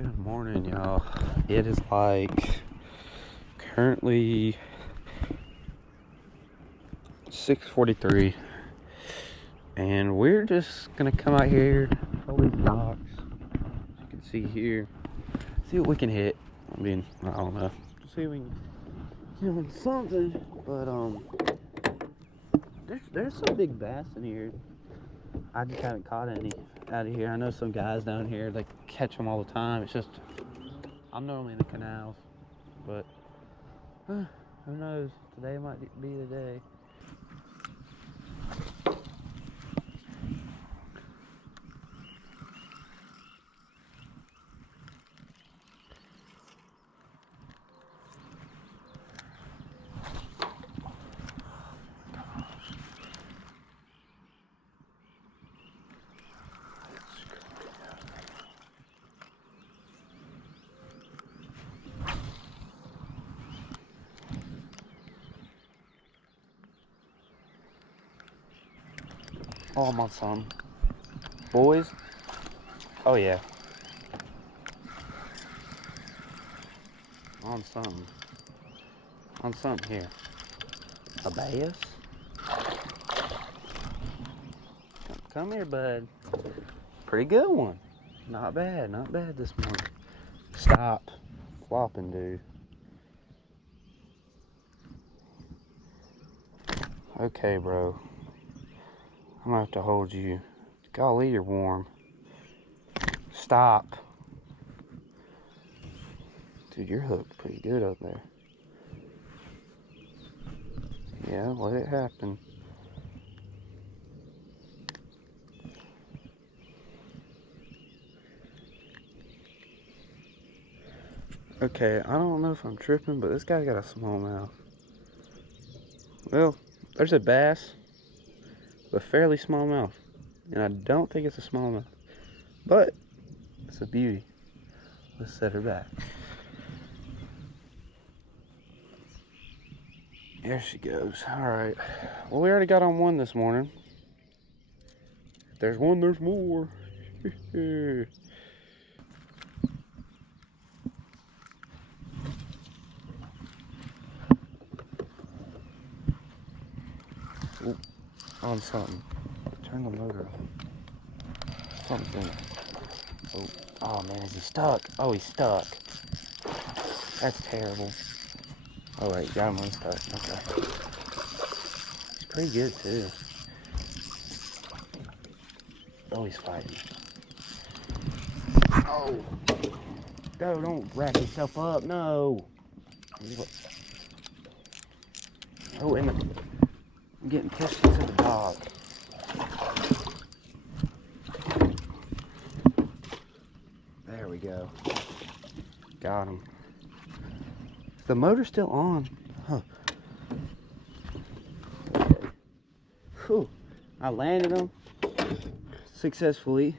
Good morning, y'all. It is like currently 6:43, and we're just gonna come out here, all these docks, as you can see here, see what we can hit. I mean, I don't know, see if we can hit something, but there's some big bass in here. I just haven't caught any out of here. I know some guys down here, they catch them all the time. It's just, I'm normally in the canals, but who knows? Today might be the day. Oh, I'm on some. Boys? Oh, yeah. On something. On something here. A bass? Come here, bud. Pretty good one. Not bad this morning. Stop flopping, dude. Okay, bro. I'm gonna have to hold you. Golly, you're warm. Stop. Dude, you're hooked pretty good up there. Yeah, let it happen. Okay, I don't know if I'm tripping, but this guy's got a smallmouth. Well, there's a bass with a fairly small mouth, and I don't think it's a smallmouth, but it's a beauty. Let's set her back. There she goes. Alright. Well, we already got on one this morning. If there's one, there's more. Ooh, on something. Turn the motor off. Something. Oh man, is he stuck? Oh, he's stuck. That's terrible. Oh wait, got him unstuck. Okay. He's pretty good too. Oh, he's fighting. Oh! No, don't rack yourself up. No! Oh, and I'm getting pushed into the dog. There we go. Got him. The motor's still on. Huh. Okay. Whew. I landed him successfully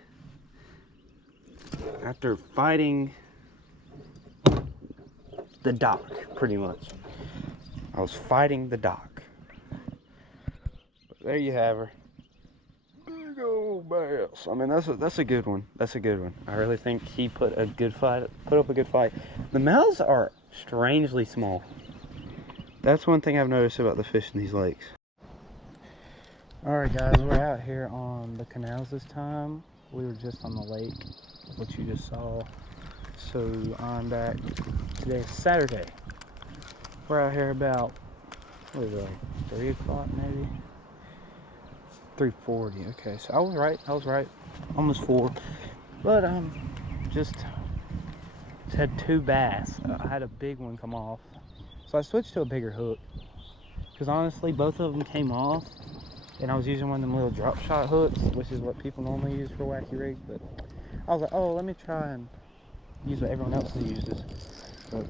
after fighting the dock, pretty much. I was fighting the dock. But there you have her. Big old bass. I mean, that's a good one. That's a good one. I really think he put up a good fight. The mouths are strangely small. That's one thing I've noticed about the fish in these lakes. Alright guys, we're out here on the canals this time. We were just on the lake, which you just saw. So I'm back. Today is Saturday. We're out here about, what is it, like 3 o'clock maybe? 3:40. Okay, so I was right. Almost 4. But just had 2 bass. I had a big one come off, so I switched to a bigger hook, because honestly both of them came off, and I was using one of them little drop shot hooks, which is what people normally use for wacky rigs. But I was like, oh, let me try and use what everyone else uses. But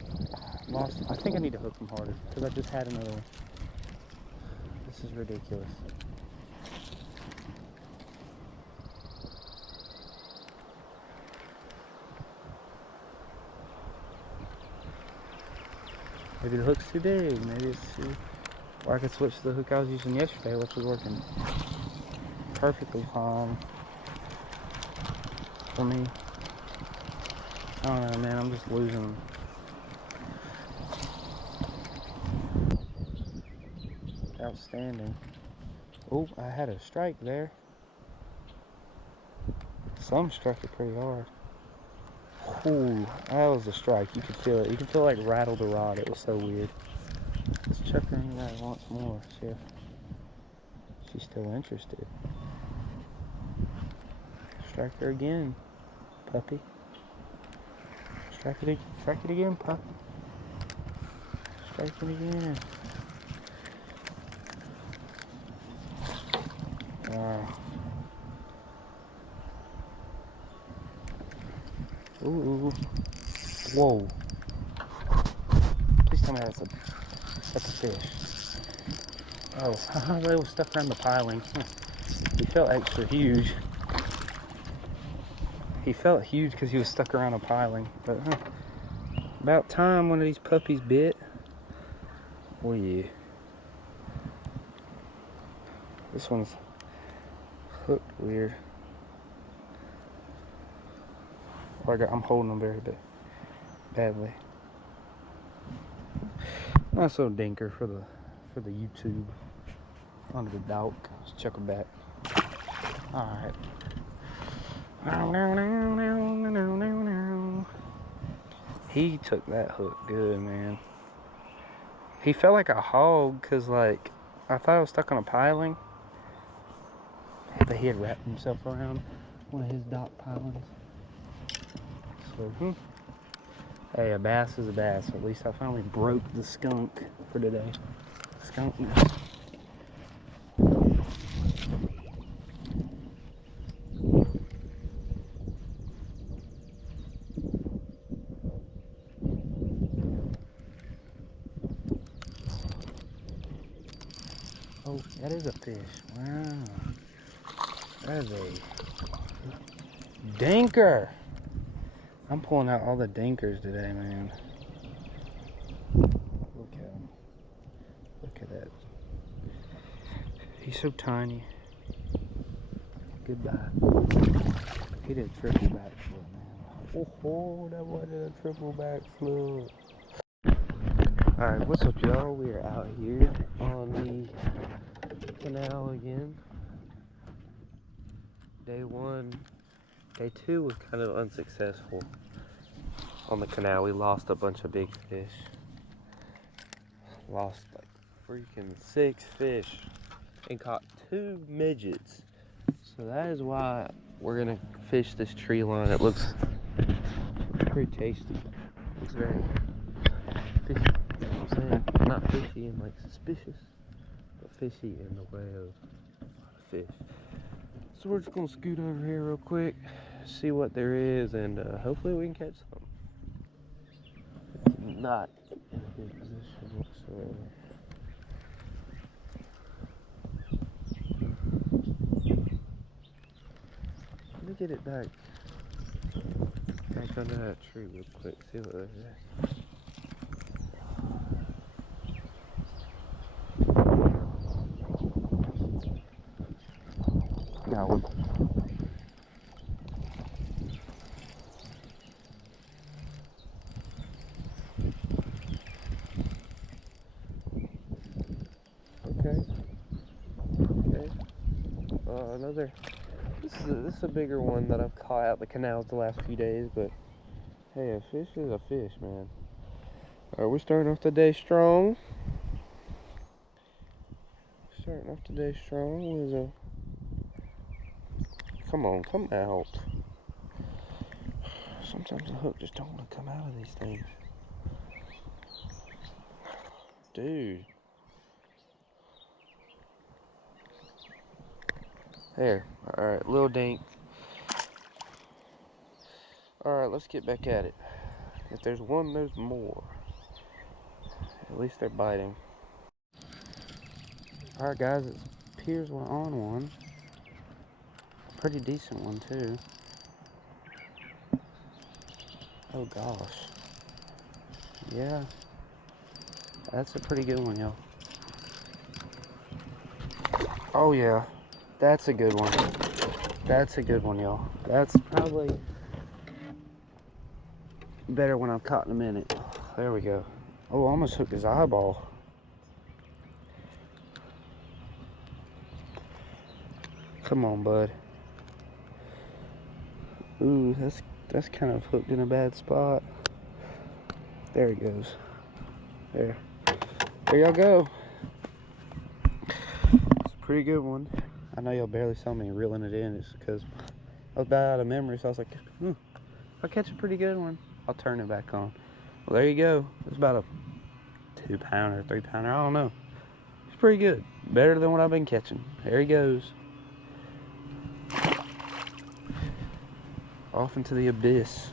lost. I think I need to hook them harder, because I just had another one. This is ridiculous. Maybe the hook's too big, maybe it's too... Or I could switch to the hook I was using yesterday, which was working perfectly fine for me. I don't know, man. I'm just losing them. Outstanding. Oh, I had a strike there. Some struck it pretty hard. Ooh, that was a strike. You could feel it. You could feel like rattle the rod. It was so weird. Let's check her in that once more. See if she's still interested. Strike her again, puppy. Strike it again, puppy. Strike it again. Ooh. Whoa. Please tell me that's a fish. Oh, they were stuck around the piling. He felt extra huge. He felt huge because he was stuck around a piling. But about time one of these puppies bit. Oh yeah. This one's hooked weird. I'm holding them very badly. Nice little dinker for the YouTube under the dock. Let's check her back. All right. He took that hook good, man. He felt like a hog because, like, I thought I was stuck on a piling, but he had wrapped himself around one of his dock pilings. So, hey, a bass is a bass. At least I finally broke the skunk for today. Skunkness. Oh, that is a fish. Wow. That is a dinker. I'm pulling out all the dinkers today, man. Look at him. Look at that. He's so tiny. Goodbye. He did a triple backflip, man. Oh, that wasn't a triple backflip. Alright, what's up, y'all? We are out here on the canal again. Day 1. Day 2 was kind of unsuccessful on the canal. We lost a bunch of big fish. Lost like freaking 6 fish and caught 2 midgets. So that is why we're gonna fish this tree line. It looks pretty tasty. It's very fishy. You know what I'm saying? Not fishy and like suspicious, but fishy in the way of fish. So we're just gonna scoot over here real quick, see what there is, and hopefully we can catch some. It's not in a good position whatsoever. Let me get it back under that tree real quick, see what there is. Now we're okay. Another. This is a bigger one that I've caught out the canals the last few days, but hey, a fish is a fish, man. Alright, we're starting off the day strong. Starting off the day strong with a. Come on, come out. Sometimes the hook just don't want to come out of these things. Dude. There. Alright, little dink. Alright, let's get back at it. If there's one, there's more. At least they're biting. Alright guys, it appears we're on one. A pretty decent one too. Oh gosh. Yeah. That's a pretty good one, y'all. Oh yeah. That's a good one. That's a good one, y'all. That's probably better when I'm caught in a minute. There we go. Oh, I almost hooked his eyeball. Come on, bud. Ooh, that's kind of hooked in a bad spot. There he goes. There y'all go. It's a pretty good one. I know y'all barely saw me reeling it in. It's because I was bad out of memory, so I was like, if I catch a pretty good one, I'll turn it back on. Well, there you go. It's about a 2-pounder, 3-pounder, I don't know. It's pretty good. Better than what I've been catching. There he goes. Off into the abyss.